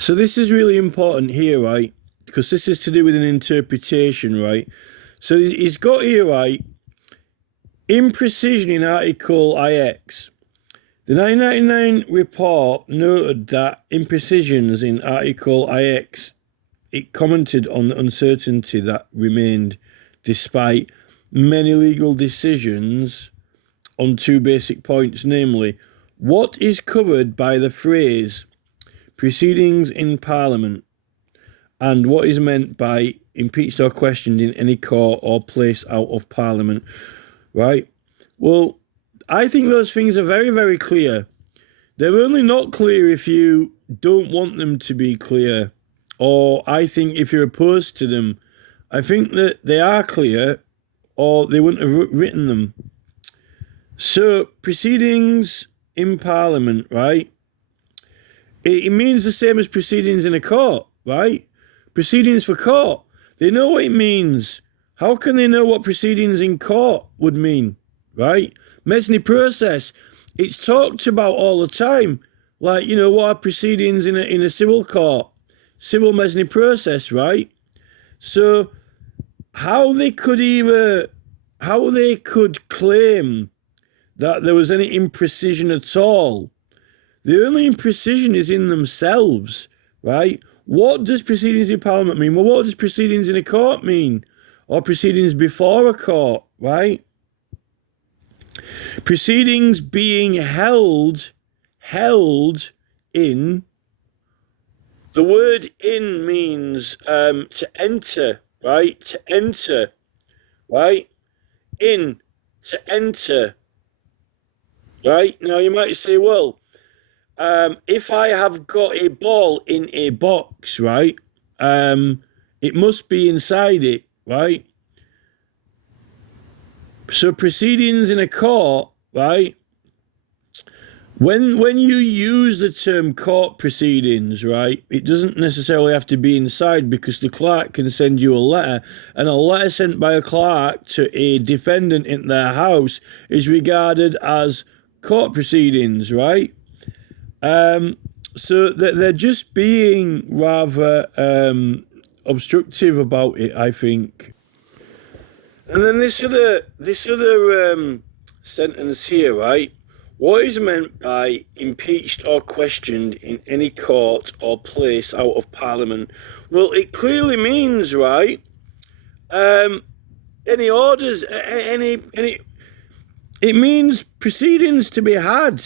So this is really important here, right? Because this is to do with an interpretation, right? So he's got here, right? Imprecision in Article IX. The 1999 report noted that imprecisions in Article IX, it commented on the uncertainty that remained despite many legal decisions on two basic points, namely, what is covered by the phrase proceedings in Parliament, and what is meant by impeached or questioned in any court or place out of Parliament, right? Well, I think those things are very, very clear. They're only not clear if you don't want them to be clear, or I think if you're opposed to them. I think that they are clear, or they wouldn't have written them. So, proceedings in Parliament, right? It means the same as proceedings in a court, right? Proceedings for court. They know what it means. How can they know what proceedings in court would mean, right? Mesny process. It's talked about all the time. Like, you know, what are proceedings in a civil court? Civil mesny process, right? So, how they could claim that there was any imprecision at all. The only imprecision is in themselves, right? What does proceedings in Parliament mean? Well, what does proceedings in a court mean? Or proceedings before a court, right? Proceedings being held in. The word in means to enter, right? To enter, right? In, to enter. Right? Now you might say, well, if I have got a ball in a box, right, it must be inside it, right? So proceedings in a court, right, when you use the term court proceedings, right, it doesn't necessarily have to be inside, because the clerk can send you a letter, and a letter sent by a clerk to a defendant in their house is regarded as court proceedings, right? So they're just being rather obstructive about it, I think. And then this other sentence here, right? What is meant by impeached or questioned in any court or place out of Parliament? Well, it clearly means, right? Any orders, any. It means proceedings to be had,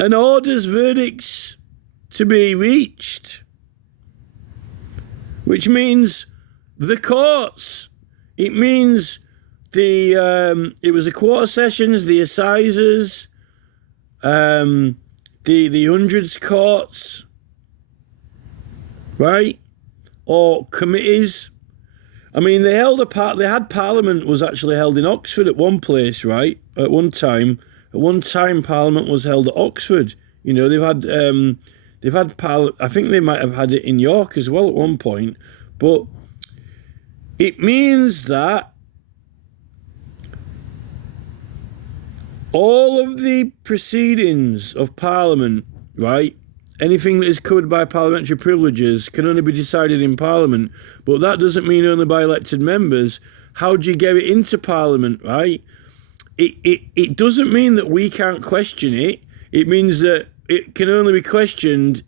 and orders, verdicts to be reached, which means the courts. It means it was the quarter sessions, the assizes, the hundreds courts, right, or committees. I mean, they had Parliament was actually held in Oxford at one place, right? At one time, Parliament was held at Oxford. You know, they've had I think they might have had it in York as well at one point. But it means that all of the proceedings of Parliament, right, anything that is covered by parliamentary privileges can only be decided in Parliament, but that doesn't mean only by elected members. How do you get it into Parliament, right? It doesn't mean that we can't question it. It means that it can only be questioned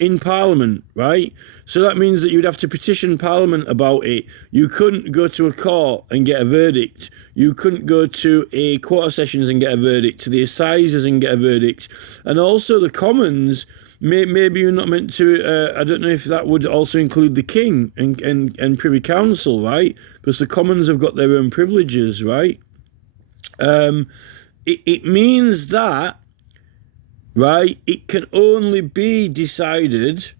in Parliament, right? So that means that you'd have to petition Parliament about it. You couldn't go to a court and get a verdict. You couldn't go to a quarter sessions and get a verdict, to the assizes and get a verdict. And also the Commons, maybe you're not meant to, I don't know if that would also include the King and Privy Council, right? Because the Commons have got their own privileges, right? It means that, right, it can only be decided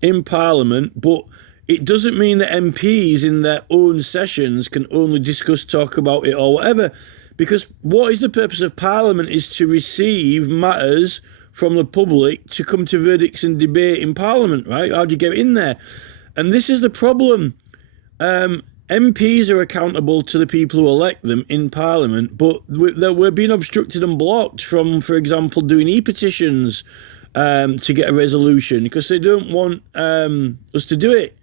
in Parliament, but it doesn't mean that MPs in their own sessions can only talk about it or whatever, because what is the purpose of Parliament is to receive matters from the public to come to verdicts and debate in Parliament, right? How do you get in there? And this is the problem. MPs are accountable to the people who elect them in Parliament, but we're being obstructed and blocked from, for example, doing e-petitions, to get a resolution because they don't want us to do it.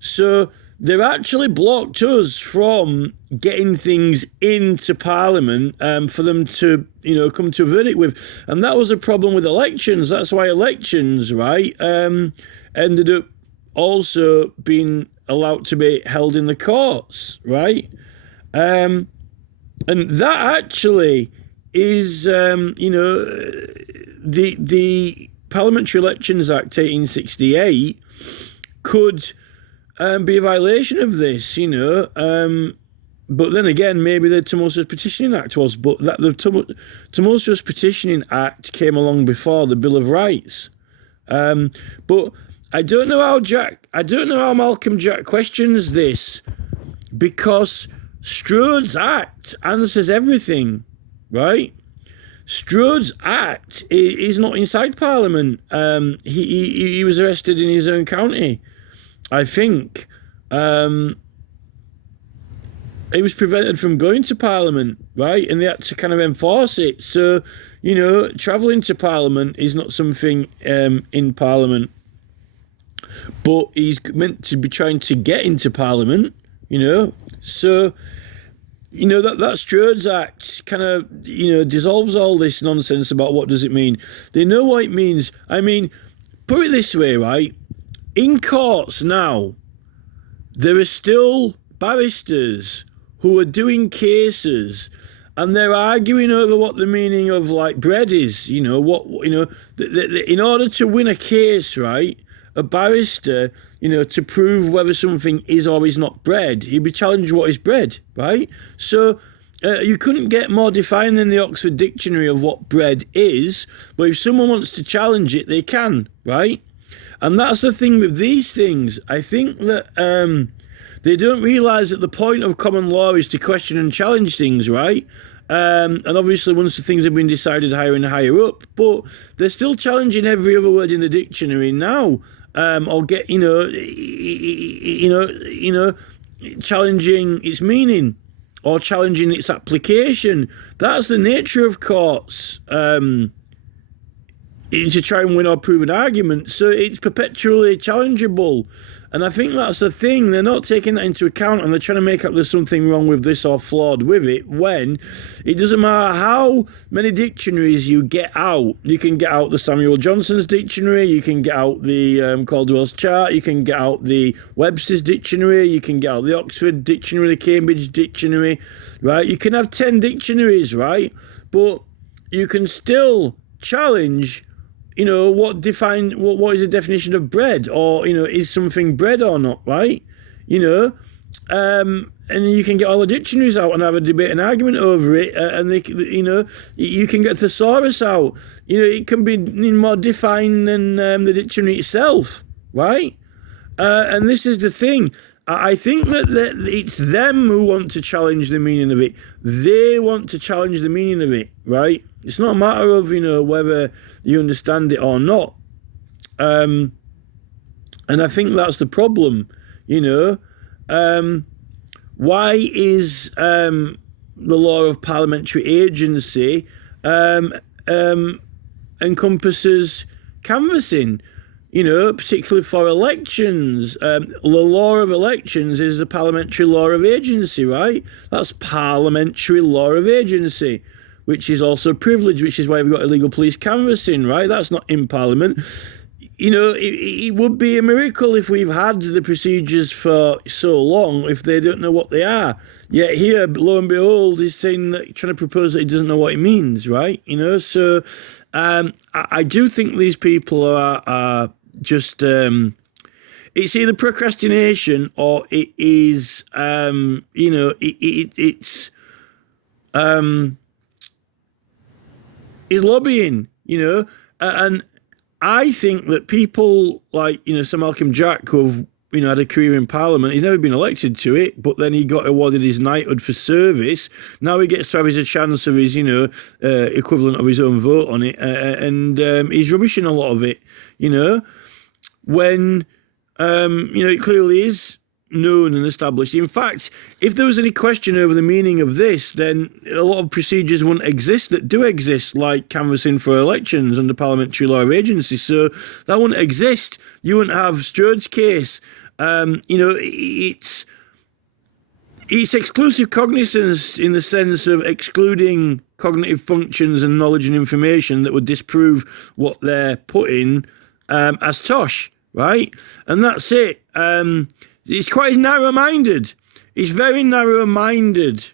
So they've actually blocked us from getting things into Parliament for them to, come to a verdict with. And that was a problem with elections. That's why elections, right, ended up also being allowed to be held in the courts, right? And that actually is, the Parliamentary Elections Act 1868 could be a violation of this, but then again, maybe the Tumultuous Petitioning Act was, but that the Tumultuous Petitioning Act came along before the Bill of Rights. But I don't know how Malcolm Jack questions this, because Strode's Act answers everything, right? Strode's Act is not inside Parliament. He was arrested in his own county, I think. He was prevented from going to Parliament, right? And they had to kind of enforce it. So, travelling to Parliament is not something in Parliament. But he's meant to be trying to get into Parliament, So, that Strode's Act kind of, dissolves all this nonsense about what does it mean. They know what it means. I mean, put it this way, right? In courts now, there are still barristers who are doing cases and they're arguing over what the meaning of like bread is. In order to win a case, right, a barrister, to prove whether something is or is not bread, he'd be challenged what is bread, right? So you couldn't get more defined than the Oxford Dictionary of what bread is, but if someone wants to challenge it, they can, right? And that's the thing with these things. I think that they don't realise that the point of common law is to question and challenge things, right? And obviously once the things have been decided higher and higher up, but they're still challenging every other word in the dictionary now, or get, challenging its meaning or challenging its application. That's the nature of courts. To try and win or prove an argument, so it's perpetually challengeable. And I think that's the thing, they're not taking that into account, and they're trying to make up there's something wrong with this or flawed with it, when it doesn't matter how many dictionaries you get out. You can get out the Samuel Johnson's dictionary, you can get out the Caldwell's chart, you can get out the Webster's dictionary, you can get out the Oxford dictionary, the Cambridge dictionary, right? You can have 10 dictionaries, right? But you can still challenge what is the definition of bread, or is something bread or not, right? And you can get all the dictionaries out and have a debate and argument over it, and they, you can get thesaurus out. It can be more defined than the dictionary itself, right? And this is the thing. I think that it's them who want to challenge the meaning of it. They want to challenge the meaning of it, right? It's not a matter of, whether you understand it or not. And I think that's the problem, Why is the law of parliamentary agency encompasses canvassing? Particularly for elections. The law of elections is the parliamentary law of agency, right? That's parliamentary law of agency, which is also privilege, which is why we've got illegal police canvassing, right? That's not in Parliament. It would be a miracle if we've had the procedures for so long if they don't know what they are. Yet here, lo and behold, he's saying that, trying to propose that he doesn't know what it means, right? So I do think these people are just it's either procrastination or it is it's lobbying, and I think that people like Sir Malcolm Jack, who have had a career in Parliament, he's never been elected to it, but then he got awarded his knighthood for service. Now he gets to have his chance of his equivalent of his own vote on it, and he's rubbishing a lot of it, when it clearly is known and established. In fact, if there was any question over the meaning of this, then a lot of procedures wouldn't exist that do exist, like canvassing for elections under parliamentary law of agency. So that wouldn't exist. You wouldn't have Strode's case. It's exclusive cognizance in the sense of excluding cognitive functions and knowledge and information that would disprove what they're putting as tosh, right? And that's it. It's quite narrow-minded. It's very narrow-minded.